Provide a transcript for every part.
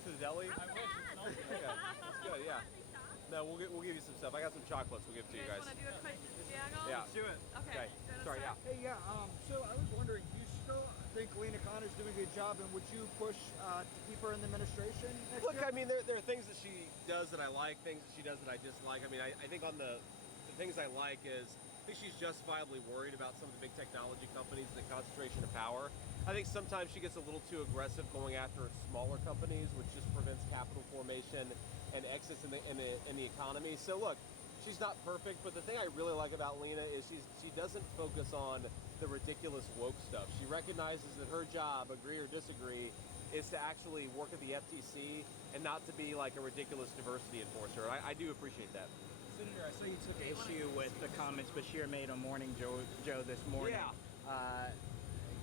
late to the deli? I wish. Okay, that's good. Yeah. No, we'll give you some stuff. I got some chocolates. We'll give it to you guys. Want to do a quick Diego? Yeah. Let's do it. Okay. Sorry. Yeah. Hey, yeah. So I was wondering, do you still think Lena Connor's doing a good job, and would you push to keep her in the administration next Look, year? I mean, there are things that she does that I like, things that she does that I dislike. I mean, I think on the things I like is I think she's justifiably worried about some of the big technology companies and the concentration of power. I think sometimes she gets a little too aggressive going after smaller companies, which just prevents capital formation and exits in the economy. So look, she's not perfect, but the thing I really like about Lena is she doesn't focus on the ridiculous woke stuff. She recognizes that her job, agree or disagree, is to actually work at the FTC and not to be like a ridiculous diversity enforcer. I do appreciate that. Senator, I saw you took issue with the comments Beshear made on Morning Joe this morning. Yeah.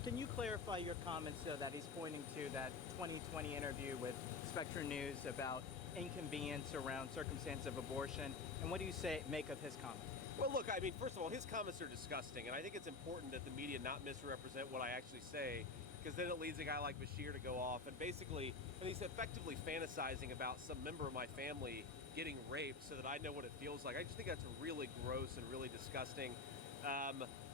Can you clarify your comments so that he's pointing to that 2020 interview with Spectrum News about inconvenience around circumstance of abortion, and what do you make of his comments? Well, look, I mean, first of all, his comments are disgusting, and I think it's important that the media not misrepresent what I actually say, because then it leads a guy like Beshear to go off and basically, and he's effectively fantasizing about some member of my family getting raped so that I know what it feels like. I just think that's really gross and really disgusting.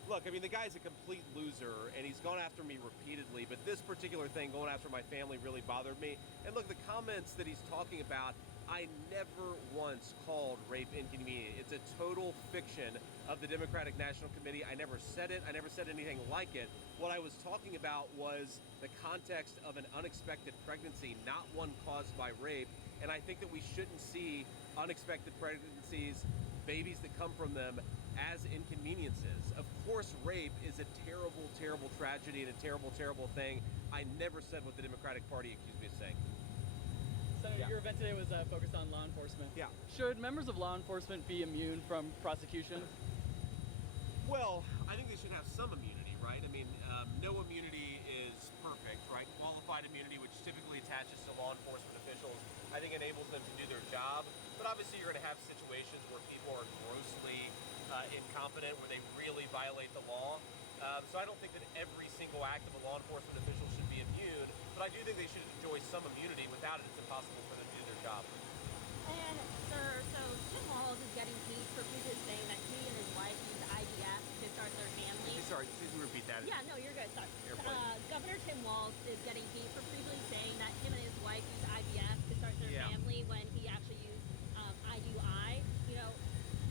Look, I mean, the guy's a complete loser, and he's gone after me repeatedly, but this particular thing, going after my family, really bothered me. And look, the comments that he's talking about, I never once called rape inconvenient. It's a total fiction of the Democratic National Committee. I never said it. I never said anything like it. What I was talking about was the context of an unexpected pregnancy, not one caused by rape. And I think that we shouldn't see unexpected pregnancies, babies that come from them, as inconveniences. Of course, rape is a terrible, terrible tragedy and a terrible, terrible thing. I never said what the Democratic Party accused me of saying. Senator, your event today was focused on law enforcement. Yeah. Should members of law enforcement be immune from prosecution? Well, I think they should have some immunity, right? I mean, no immunity is perfect, right? Qualified immunity, which typically attaches to law enforcement officials, I think enables them to do their job. But obviously you're going to have situations where people are grossly incompetent, where they really violate the law. So I don't think that every single act of a law enforcement official should be immune, but I do think they should enjoy some immunity. Without it, it's impossible for them to do their job. And sir, so Tim Walz is getting heat for previously saying that he and his wife used IVF to start their family. Sorry, please repeat that. Yeah, no, you're good. Sorry. Governor Tim Walz is getting heat for previously saying that him and his wife used IVF to start their family when he actually used IUI. You know,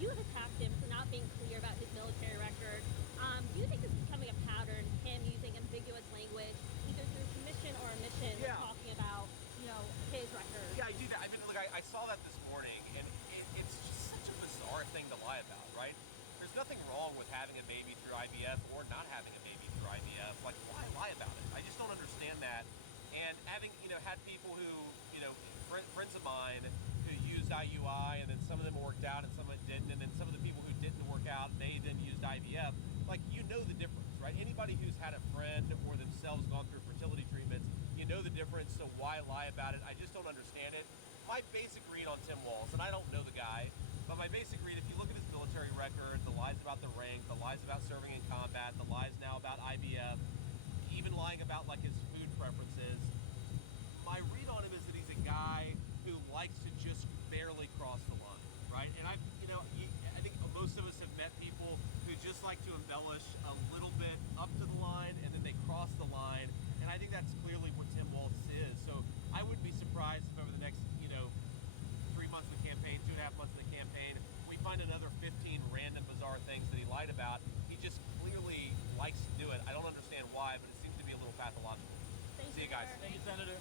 you have attacked him for not being clear about his military record. Do you think this is becoming a pattern, him using ambiguous language, either through commission or omission, talking about, you know, his record? Yeah, I do that. I mean, look, I saw that this morning, and it's just such a bizarre thing to lie about, right? There's nothing wrong with having a baby through IVF or not having a baby through IVF. Like, why lie about it? I just don't understand that. And having, had people who, friends of mine who used IUI, and then some of them worked out and some of them didn't, and then some of the people who didn't work out, they then used IVF. Like, you know the difference, right? Anybody who's had a friend or themselves gone through fertility treatments, you know the difference, so why lie about it? I just don't understand it. My basic read on Tim Walz, and I don't know the guy, but my basic read, if you look at his military record, the lies about the rank, the lies about serving in combat, the lies now about IVF, even lying about like his food preferences, my read on him is that he's a guy who likes to just barely cross the line, right? And I think most of us have met people who just like to embellish a little bit up to the line and then they cross the line. And I think that's clearly what Tim Walz is. So I wouldn't be surprised if over the next, 3 months of the campaign, 2.5 months of the campaign, we find another 15 random bizarre things that he lied about. He just clearly likes to do it. I don't understand why, but it seems to be a little pathological. Thank See you guys. Thank you, Senator.